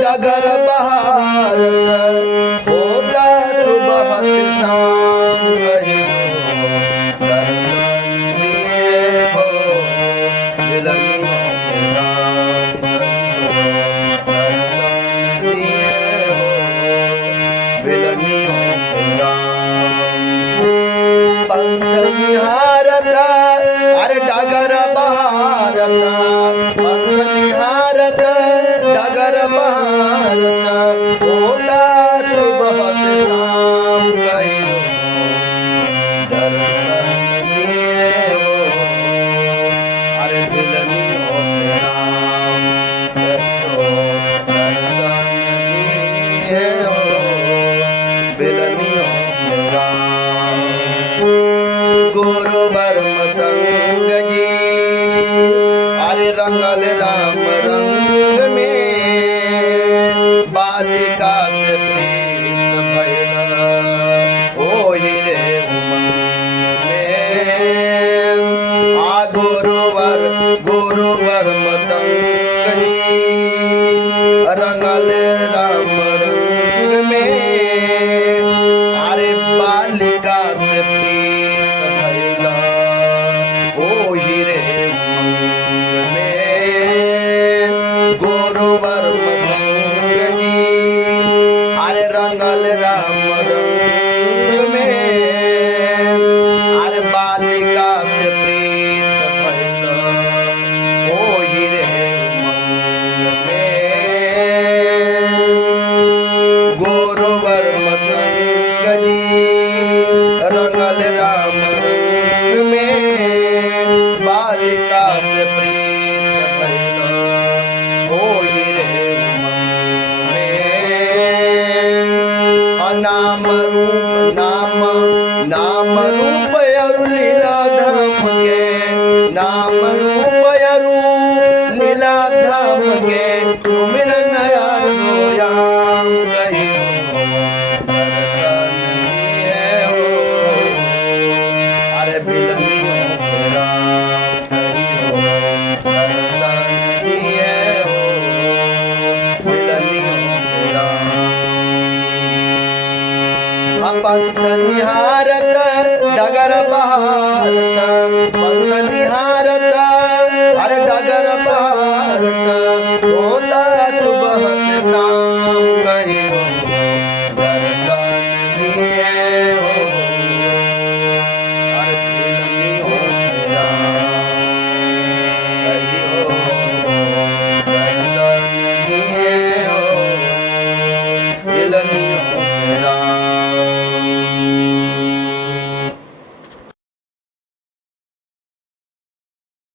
डगर बहारत होता सुबह से शाम रहे दर्शन दिए हो दिलनियों के नाम दर्शन दिए हो दिलनियों के नाम पंख निहारत अरे डगर बहारत पंख निहारत डगर बहारत होता सुबह से शाम कहीं दर्शन दिए हो अरे दिलनियों के नाम दर्शन दिए हो दिलनियों के नाम गुरुवर मतंग जी अरे रंगल राम रंग में बालिका से प्रीत भइल ओ हीरे उमंग में आ गुरुवर मतंग जी रंगल राम रंग में अरे बालिका से प्रीत भइल ओ हीरे उमंग में गुरुवर मतंग जी अरे रंगल राम रंग में अरे बालिका से प्रीत भइल ओ हीरे उमंग में गुरुवर मतंग जी रंगल राम रंग में बालिका से प्रीत भइल ओ हीरे उमंग में नाम रूप नाम रूप अरु लीला धर्म के नाम रूप अरु लीला धर्म के सुमिरन आठोया कही दर्शन दिए हो अरे बिलनियों के राम कही हो दर्शन दिए हो बिलनियों के राम पंथ निहारत डगर बहारत पंथ निहारत अरे डगर बहारत होता